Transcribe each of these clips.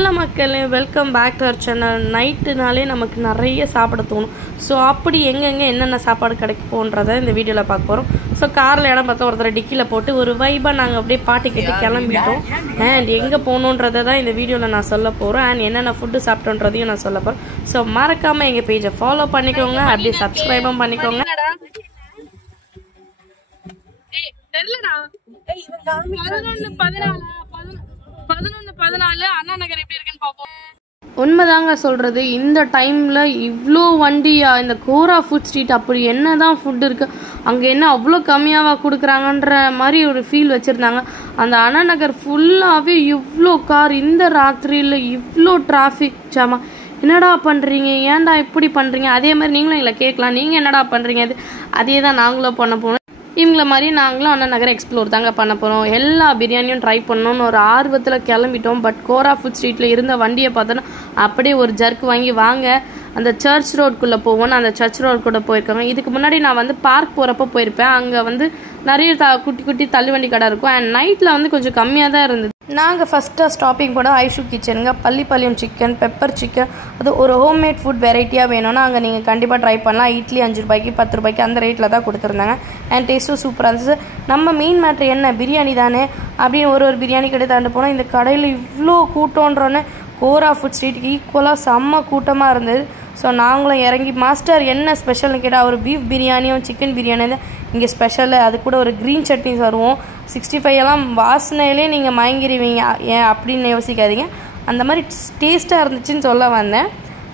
Hello மக்களே, welcome back to our channel. நைட்டுனாலே நமக்கு நிறைய சாப்பிட தோணும். ஸோ அப்படி எங்கெங்கே என்னென்ன சாப்பாடு கிடைக்கும்ன்றதை இந்த வீடியோவில் பார்க்க போகிறோம். ஸோ காரில் இடம் பார்த்தா ஒருத்தர் டிக்கியில் போட்டு ஒரு வைபாக நாங்கள் அப்படியே பாட்டு கேட்டு கிளம்பிட்டோம். அண்ட் எங்கே போகணுன்றதை தான் இந்த வீடியோவில் நான் சொல்ல போகிறோம். அண்ட் என்னென்ன ஃபுட்டு சாப்பிட்டோன்றதையும் நான் சொல்ல போகிறேன். ஸோ மறக்காமல் எங்கள் பேஜை ஃபாலோ பண்ணிக்கோங்க, அப்படியே சப்ஸ்கிரைபும் பண்ணிக்கோங்க. அண்ணா நகர் எப்படி இருக்குன்னு பாப்போம். உண்மைதாங்க சொல்கிறது. இந்த டைமில் இவ்வளோ வண்டியா? இந்த கோரா ஃபுட் ஸ்ட்ரீட் அப்படி என்ன தான் ஃபுட் இருக்குது, அங்கே என்ன அவ்வளோ கம்மியாவா கொடுக்குறாங்கன்ற மாதிரி ஒரு ஃபீல் வச்சுருந்தாங்க. அந்த அண்ணா நகர் ஃபுல்லாகவே இவ்வளோ கார், இந்த ராத்திரியில் இவ்வளோ டிராஃபிக் ஜாமா. என்னடா பண்ணுறீங்க, ஏன்டா இப்படி பண்ணுறீங்க? அதே மாதிரி நீங்களும் எங்களை கேட்கலாம், நீங்கள் என்னடா பண்ணுறீங்க? அதே தான் நாங்களும் பண்ண போனோம். இவங்கள மாதிரி நாங்களும் அண்ணா நகர் எக்ஸ்ப்ளோர் தாங்க பண்ண போகிறோம். எல்லா பிரியாணியும் ட்ரை பண்ணணும்னு ஒரு ஆர்வத்தில் கிளம்பிட்டோம். பட் கோரா ஃபுட் ஸ்ட்ரீட்டில் இருந்த வண்டியை பார்த்தோன்னா அப்படியே ஒரு ஜர்க் வாங்க அந்த சர்ச் ரோடுக்குள்ளே போவோன்னு அந்த சர்ச் ரோடு கூட போயிருக்காங்க. இதுக்கு முன்னாடி நான் வந்து பார்க் போகிறப்ப போயிருப்பேன். அங்கே வந்து நிறைய குட்டி குட்டி தள்ளுவண்டி கடை இருக்கும். அண்ட் நைட்டில் வந்து கொஞ்சம் கம்மியாக தான் இருந்தது. நாங்கள் ஃபஸ்ட்டாக ஸ்டாப்பிங் போட ஐஷு கிச்சனுங்க. பள்ளிப்பாளையம் சிக்கன், பெப்பர் சிக்கன், அது ஒரு ஹோம்மேட் ஃபுட் வெரைட்டியாக வேணும்னா அங்கே நீங்கள் கண்டிப்பாக ட்ரை பண்ணலாம். இட்லி 5 ரூபாய்க்கு 10 ரூபாய்க்கு அந்த ரேட்டில் தான் கொடுத்துருந்தாங்க. அண்ட் டேஸ்ட்டும் சூப்பராக இருந்துச்சு. நம்ம மெயின் மேட்ரு என்ன, பிரியாணி தானே அப்படின்னு ஒரு பிரியாணி கடை தாண்டு போனால் இந்த கடையில் இவ்வளோ கூட்டம்ன்றோன்னு கோரா ஃபுட் ஸ்ட்ரீட்டுக்கு ஈக்குவலாக செம்ம கூட்டமாக இருந்தது. ஸோ நாங்களும் இறங்கி மாஸ்டர் என்ன ஸ்பெஷல்னு கேட்டால் ஒரு பீஃப் பிரியாணியும் சிக்கன் பிரியாணி தான் இங்கே ஸ்பெஷலு. அது கூட ஒரு க்ரீன் சட்னி வருவோம். 65 எல்லாம் வாசனையிலே நீங்கள் மயங்கிடுவீங்க. ஏன் அப்படின்னு யோசிக்காதீங்க, அந்த மாதிரி டேஸ்ட்டாக இருந்துச்சுன்னு சொல்ல வந்தேன்.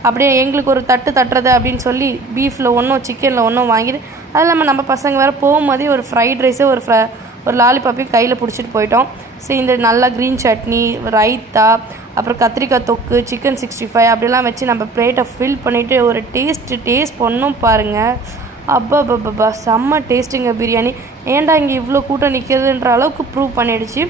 அப்படியே எங்களுக்கு ஒரு தட்டுறது அப்படின்னு சொல்லி பீஃபில் ஒன்றும் சிக்கனில் ஒன்றும் வாங்கிட்டு, அது இல்லாமல் நம்ம பசங்க வேறு போகும்போதே ஒரு ஃப்ரைட் ரைஸு ஒரு லாலிபாப்பையும் கையில் பிடிச்சிட்டு போயிட்டோம். ஸோ இந்த நல்லா க்ரீன் சட்னி, ரைத்தா, அப்புறம் கத்திரிக்காய் தொக்கு, சிக்கன் 65 அப்படிலாம் வச்சு நம்ம பிளேட்டை ஃபில் பண்ணிவிட்டு ஒரு டேஸ்ட் பண்ணோம் பாருங்கள். அப்பா செம்ம டேஸ்ட்டுங்க பிரியாணி. ஏன்டா இங்கே இவ்வளோ கூட்டம் நிற்கிறதுன்ற அளவுக்கு ப்ரூவ் பண்ணிடுச்சு.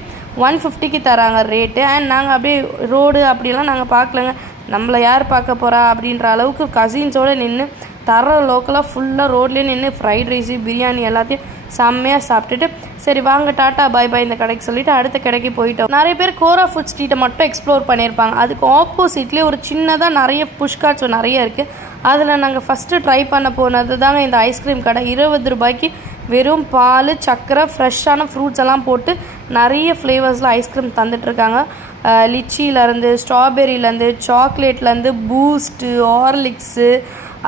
150க்கு தராங்க ரேட்டு. அண்ட் நாங்கள் அப்படியே ரோடு அப்படிலாம் நாங்கள் பார்க்கலங்க. நம்மளை யார் பார்க்க போகிறா அப்படின்ற அளவுக்கு கசின்ஸோடு நின்று தர லோக்கலாக ஃபுல்லாக ரோட்லேயே நின்று ஃப்ரைட் ரைஸு பிரியாணி எல்லாத்தையும் செம்மையாக சாப்பிட்டுட்டு சரி வாங்க டாட்டா பாய் பாய் இந்த கடைக்கு சொல்லிவிட்டு அடுத்த கடைக்கு போயிட்டோம். நிறைய பேர் கோரா ஃபுட் ஸ்ட்ரீட்டை மட்டும் எக்ஸ்ப்ளோர் பண்ணியிருப்பாங்க. அதுக்கு ஆப்போசிட்லேயே ஒரு சின்னதாக நிறைய புஷ் கார்ட்ஸ் நிறைய இருக்குது. அதில் நாங்கள் ஃபஸ்ட்டு ட்ரை பண்ண போனது தாங்க இந்த ஐஸ்கிரீம் கடை. 20 ரூபாய்க்கு வெறும் பால், சர்க்கரை, ஃப்ரெஷ்ஷான ஃப்ரூட்ஸ் எல்லாம் போட்டு நிறைய ஃப்ளேவர்ஸில் ஐஸ்கிரீம் தந்துட்டுருக்காங்க. லிச்சியிலேருந்து, ஸ்ட்ராபெரியிலேருந்து, சாக்லேட்லேருந்து, பூஸ்ட்டு, ஹார்லிக்ஸு,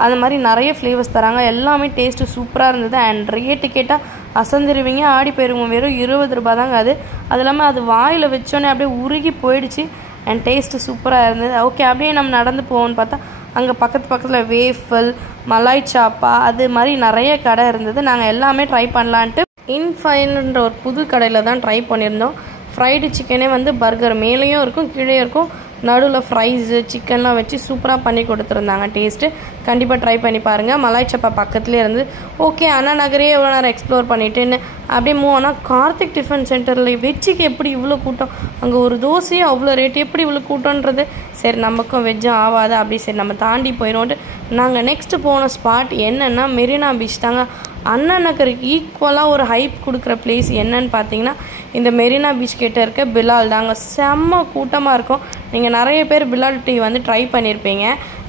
அது மாதிரி நிறைய ஃப்ளேவர்ஸ் தராங்க. எல்லாமே டேஸ்ட்டு சூப்பராக இருந்தது. அண்ட் ரேட்டு கேட்டால் அசந்துருவீங்க, ஆடி போயிருவோம். வெறும் 20 ரூபா தாங்க அது. அது இல்லாமல் அது வாயில் வச்சோன்னே அப்படியே உருகி போயிடுச்சு. அண்ட் டேஸ்ட்டு சூப்பராக இருந்தது. ஓகே, அப்படியே நம்ம நடந்து போவோம்னு பார்த்தா அங்கே பக்கத்தில் வேஃபல், மலாய் சாப்பா, அது மாதிரி நிறைய கடை இருந்தது. நாங்கள் எல்லாமே ட்ரை பண்ணலான்ட்டு இன்ஃபைன்ற ஒரு புது கடையில் தான் ட்ரை பண்ணியிருந்தோம். ஃப்ரைடு சிக்கனே வந்து பர்கர் மேலேயும் இருக்கும் கீழேயும் இருக்கும், நடுவில் ஃப்ரைஸு சிக்கன்லாம் வச்சு சூப்பராக பண்ணி கொடுத்துருந்தாங்க. டேஸ்ட்டு கண்டிப்பாக ட்ரை பண்ணி பாருங்கள். மலாய் சப்பா பக்கத்துலேயே இருந்து. ஓகே, அண்ணா நகரே எவ்வளோ நேரம் எக்ஸ்ப்ளோர் பண்ணிட்டுன்னு அப்படியே மூவ் ஆனால் கார்த்திக் டிஃபன் சென்டரில் வெஜ்ஜுக்கு எப்படி இவ்வளோ கூட்டம், அங்கே ஒரு தோசையே அவ்வளோ ரேட்டு, எப்படி இவ்வளோ கூட்டன்றது. சரி நமக்கும் வெஜ்ஜும் ஆகாது, அப்படி சரி நம்ம தாண்டி போயிடும்ட்டு நாங்கள் நெக்ஸ்ட்டு போன ஸ்பாட் என்னென்னா மெரினா பீச் தாங்க. அண்ணா நகருக்கு ஈக்குவலாக ஒரு ஹைப் கொடுக்குற பிளேஸ் என்னன்னு பார்த்தீங்கன்னா இந்த மெரினா பீச் கிட்ட இருக்க பிலால் தாங்க. செம்ம கூட்டமாக இருக்கும். நீங்கள் நிறைய பேர் பிலால் டீ வந்து ட்ரை பண்ணியிருப்பீங்க.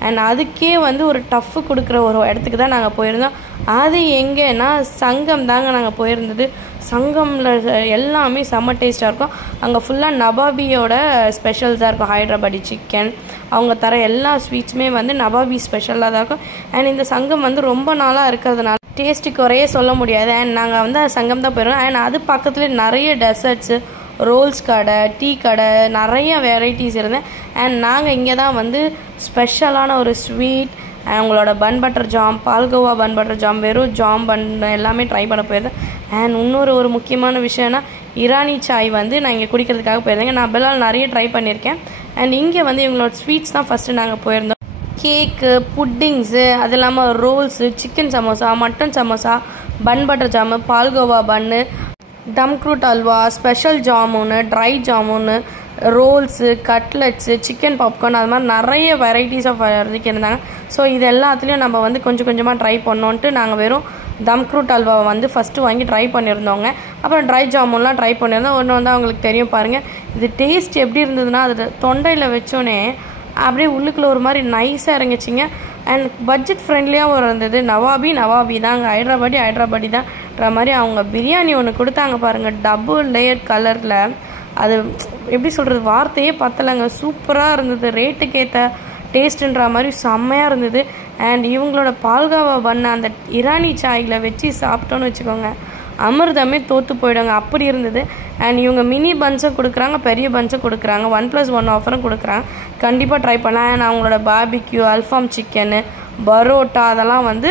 அண்ட் அதுக்கே வந்து ஒரு டஃப்பு கொடுக்குற ஒரு இடத்துக்கு தான் நாங்கள் போயிருந்தோம். அது எங்கேன்னா சங்கம் தாங்க நாங்கள் போயிருந்தது. சங்கமில் எல்லாமே செம்ம டேஸ்ட்டாக இருக்கும். அங்கே ஃபுல்லாக நபாபியோட ஸ்பெஷல்ஸாக இருக்கும். ஹைட்ராபாடி சிக்கன், அவங்க தர எல்லா ஸ்வீட்ஸுமே வந்து நபாபி ஸ்பெஷலாக தான் இருக்கும். அண்ட் இந்த சங்கம் வந்து ரொம்ப நாளாக இருக்கிறதுனால டேஸ்ட்டு குறையே சொல்ல முடியாது. அண்ட் நாங்கள் வந்து சங்கம் தான் போயிடுவோம். அண்ட் அது பக்கத்தில் நிறைய டெசர்ட்ஸு, ரோல்ஸ் கடை, டீ கடை, நிறைய வெரைட்டிஸ் இருந்தேன். அண்ட் நாங்கள் இங்கே தான் வந்து ஸ்பெஷலான ஒரு ஸ்வீட், அவங்களோட bun butter jam, palkova bun butter jam, வெறும் ஜாம் பன் எல்லாமே ட்ரை பண்ண போயிருந்தேன். அண்ட் இன்னொரு முக்கியமான விஷயம்னா இரானி சாய் வந்து நான் இங்கே குடிக்கிறதுக்காக போயிருந்தேங்க. நான் பெல்லால் நிறைய ட்ரை பண்ணியிருக்கேன். அண்ட் இங்கே வந்து இவங்களோட ஸ்வீட்ஸ் தான் ஃபஸ்ட்டு நாங்கள் போயிருந்தோம். கேக்கு, புட்டிங்ஸு, அது இல்லாமல் rolls, chicken samosa, mutton samosa, bun butter jam, palkova bun, dumroot halwa, special jamun, dry jamun, rolls, cutlets, chicken popcorn, அது மாதிரி நிறைய வெரைட்டிஸ் ஆஃப் இதுக்கு இருந்தாங்க. ஸோ இது எல்லாத்துலேயும் நம்ம வந்து கொஞ்சம் கொஞ்சமாக ட்ரை பண்ணோன்ட்டு நாங்கள் வெறும் தம்க்ரூட் அல்வாவை வந்து ஃபஸ்ட்டு வாங்கி ட்ரை பண்ணியிருந்தோங்க. அப்புறம் ட்ரை ஜாமுன்லாம் ட்ரை பண்ணியிருந்தோம். ஒன்று வந்து அவங்களுக்கு தெரியும் பாருங்கள், இது டேஸ்ட் எப்படி இருந்ததுன்னா அது தொண்டையில் வச்சோன்னே அப்படியே உள்ளுக்குள்ளே ஒரு மாதிரி நைஸாக இறங்கிச்சிங்க. அண்ட் பட்ஜெட் ஃப்ரெண்ட்லியாகவும் இருந்தது. நவாபி தாங்க, ஹைட்ராபாடி தான்ன்ற மாதிரி அவங்க பிரியாணி ஒன்று கொடுத்தாங்க பாருங்கள், டபுள் லேயர் கலரில். அது எப்படி சொல்கிறது, வார்த்தையே பத்தலைங்க, சூப்பராக இருந்தது. ரேட்டுக்கேற்ற டேஸ்ட்டுன்ற மாதிரி செம்மையாக இருந்தது. அண்ட் இவங்களோட பால்காவா பண்ண அந்த இரானி சாயில் வச்சு சாப்பிட்டோன்னு வச்சுக்கோங்க, அமிர்தமே தோற்று போயிடுங்க, அப்படி இருந்தது. அண்ட் இவங்க மினி பன்ஸும் கொடுக்குறாங்க, பெரிய பன்ஸும் கொடுக்குறாங்க, 1+1 ஆஃபரும் கொடுக்குறாங்க. கண்டிப்பாக ட்ரை பண்ணலாம். அண்ட் அவங்களோட பார்பிக்யூ, அல்ஃபாம் சிக்கனு, பரோட்டா அதெல்லாம் வந்து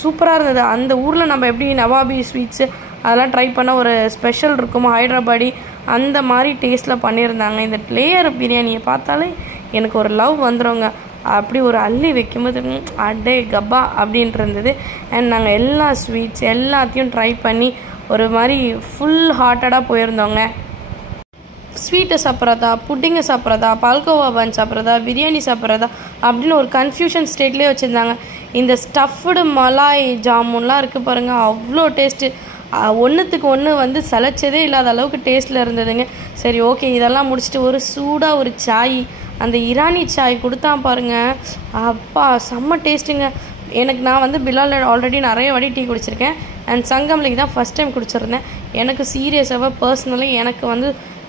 சூப்பராக இருந்தது. அந்த ஊரில் நம்ம எப்படி நவாபி ஸ்வீட்ஸு அதெல்லாம் ட்ரை பண்ண ஒரு ஸ்பெஷல் இருக்குமோ, ஹைட்ராபாடி அந்த மாதிரி டேஸ்ட்டில் பண்ணியிருந்தாங்க. இந்த லேயர் பிரியாணியை பார்த்தாலே எனக்கு ஒரு லவ் வந்துடுங்க. அப்படி ஒரு அள்ளி வைக்கும்போது அடே கப்பா அப்படின்ட்டு இருந்தது. அண்ட் நாங்கள் எல்லா ஸ்வீட்ஸ் எல்லாத்தையும் ட்ரை பண்ணி ஒரு மாதிரி ஃபுல் ஹார்ட்டடாக போயிருந்தோங்க. ஸ்வீட்டை சாப்பிட்றதா, புட்டிங்கை சாப்பிட்றதா, பால்கோவா பன் சாப்பிட்றதா, பிரியாணி சாப்பிட்றதா அப்படின்னு ஒரு கன்ஃபியூஷன் ஸ்டேட்லேயே வச்சுருந்தாங்க. இந்த ஸ்டஃப்டு மலாய் ஜாமுன்லாம் இருக்குது பாருங்கள், அவ்வளோ டேஸ்ட்டு. ஒன்றுத்துக்கு ஒன்று வந்து சளைச்சதே இல்லாத அளவுக்கு டேஸ்ட்டில் இருந்ததுங்க. சரி ஓகே, இதெல்லாம் முடிச்சுட்டு ஒரு சூடாக ஒரு சாய், அந்த இரானி சாய் கொடுத்தா பாருங்கள், அப்பா செம்ம டேஸ்ட்டுங்க. நான் வந்து பிலால் ஆல்ரெடி நிறைய வாட்டி டீ குடிச்சிருக்கேன். அண்ட் சங்கம்லிக்கு தான் ஃபஸ்ட் டைம் குடிச்சிருந்தேன். எனக்கு சீரியஸாக பர்சனலி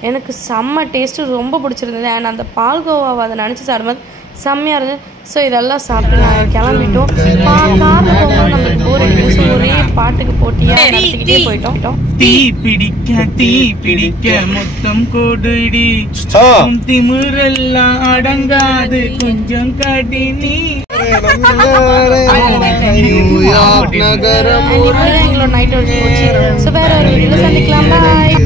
எனக்கு செம்ம டேஸ்ட்டு ரொம்ப பிடிச்சிருந்தது. அண்ட் அந்த பால்கோவாவை அதை நினச்சி சாப்பிடும்போது செம்மையாக இருந்தது. ஸோ இதெல்லாம் சாப்பிட்டு நாங்கள் கிளம்பிட்டோம். காரில் போகும்போது நம்மளுக்கு போர் அடிக்கும், ஒரே பாட்டுக்கு போட்டியாக நடத்திக்கிட்டே போயிட்டோம். தீ பிடிக்க மொத்தம் கொடுடி, திமிரெல்லாம் அடங்காது கொஞ்சம் கடினி. எங்களோட நைட். ஸோ வேற ஒரு வீடியோவில் சந்திக்கலாம். பாய்.